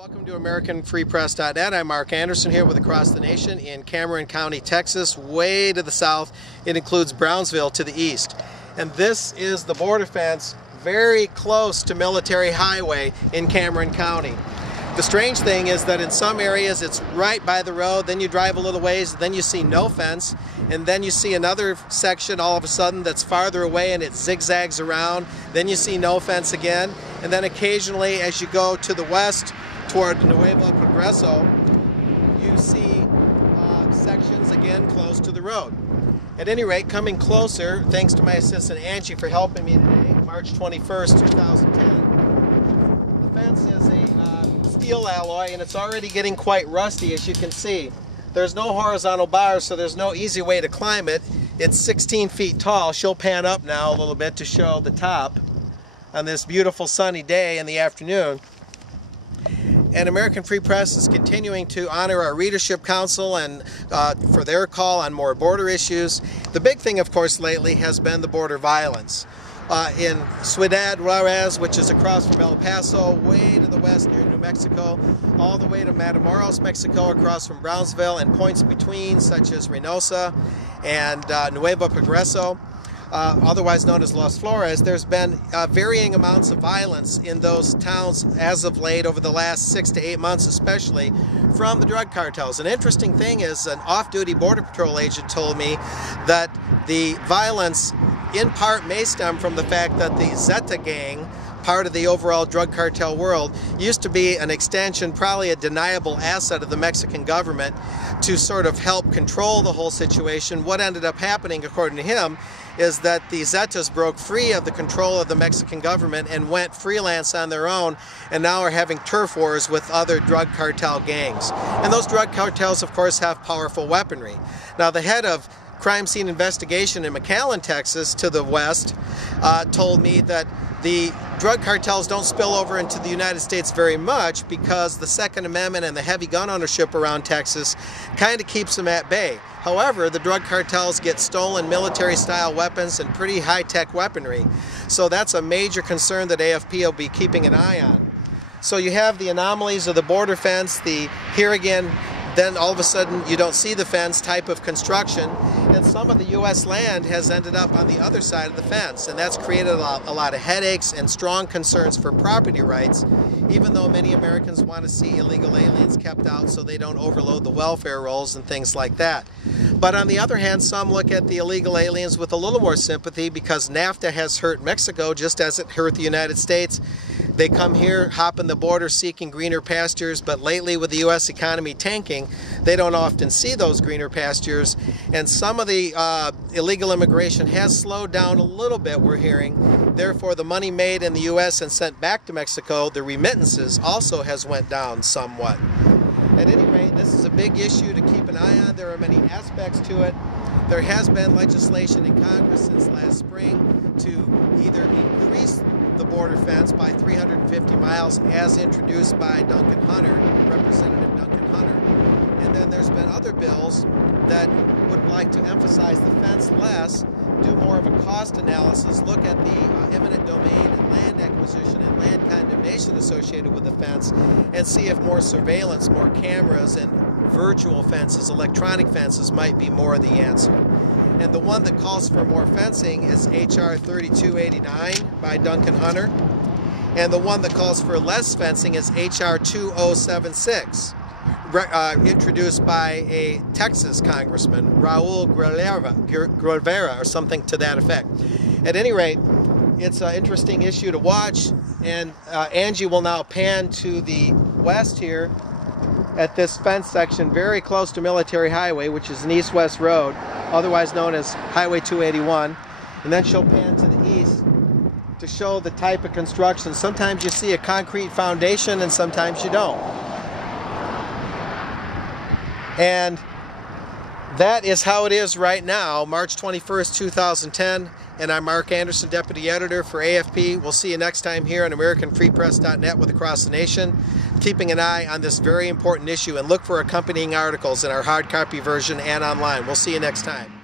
Welcome to AmericanFreePress.net. I'm Mark Anderson here with Across the Nation in Cameron County, Texas. Way to the south, it includes Brownsville to the east. And this is the border fence very close to Military Highway in Cameron County. The strange thing is that in some areas it's right by the road, then you drive a little ways, then you see no fence, and then you see another section all of a sudden that's farther away and it zigzags around, then you see no fence again, and then occasionally as you go to the west toward Nuevo Progreso, you see sections again close to the road. At any rate, coming closer, thanks to my assistant Angie for helping me today, March 21st, 2010, the fence is a steel alloy and it's already getting quite rusty, as you can see. There's no horizontal bars, so there's no easy way to climb it. It's 16 feet tall. She'll pan up now a little bit to show the top on this beautiful sunny day in the afternoon. And American Free Press is continuing to honor our Readership Council and for their call on more border issues. The big thing, of course, lately has been the border violence. In Ciudad Juarez, which is across from El Paso, way to the west near New Mexico, all the way to Matamoros, Mexico, across from Brownsville, and points between, such as Reynosa and Nuevo Progreso, otherwise known as Los Flores. There's been varying amounts of violence in those towns as of late, over the last 6 to 8 months especially, from the drug cartels. An interesting thing is an off-duty Border Patrol agent told me that the violence in part may stem from the fact that the Zeta gang, part of the overall drug cartel world, used to be an extension, probably a deniable asset of the Mexican government to sort of help control the whole situation. What ended up happening, according to him, is that the Zetas broke free of the control of the Mexican government and went freelance on their own, and now are having turf wars with other drug cartel gangs. And those drug cartels, of course, have powerful weaponry. Now, the head of crime scene investigation in McAllen, Texas, to the west, told me that the drug cartels don't spill over into the United States very much because the Second Amendment and the heavy gun ownership around Texas kind of keeps them at bay. However, the drug cartels get stolen military-style weapons and pretty high-tech weaponry. So that's a major concern that AFP will be keeping an eye on. So you have the anomalies of the border fence, here again, then all of a sudden you don't see the fence type of construction, and some of the U.S. land has ended up on the other side of the fence, and that's created a lot of headaches and strong concerns for property rights, even though many Americans want to see illegal aliens kept out so they don't overload the welfare rolls and things like that. But on the other hand, some look at the illegal aliens with a little more sympathy because NAFTA has hurt Mexico just as it hurt the United States. They come here, hopping the border, seeking greener pastures, but lately with the U.S. economy tanking, they don't often see those greener pastures, and some of the illegal immigration has slowed down a little bit, we're hearing. Therefore, the money made in the U.S. and sent back to Mexico, the remittances, also has went down somewhat. At any rate, this is a big issue to keep an eye on. There are many aspects to it. There has been legislation in Congress since last spring to either increase the border fence by 350 miles as introduced by Duncan Hunter, Representative Duncan Hunter. And then there's been other bills that would like to emphasize the fence less, do more of a cost analysis, look at the eminent domain and land acquisition and land condemnation associated with the fence, and see if more surveillance, more cameras, and virtual fences, electronic fences might be more the answer. And the one that calls for more fencing is H.R. 3289 by Duncan Hunter. And the one that calls for less fencing is H.R. 2076, introduced by a Texas congressman, Raul Guevara, or something to that effect. At any rate, it's an interesting issue to watch, and Angie will now pan to the west here at this fence section very close to Military Highway, which is an east-west road, otherwise known as Highway 281, and then she'll pan to the east to show the type of construction. Sometimes you see a concrete foundation and sometimes you don't. And that is how it is right now, March 21st, 2010, and I'm Mark Anderson, Deputy Editor for AFP. We'll see you next time here on AmericanFreePress.net with Across the Nation, keeping an eye on this very important issue, and look for accompanying articles in our hard copy version and online. We'll see you next time.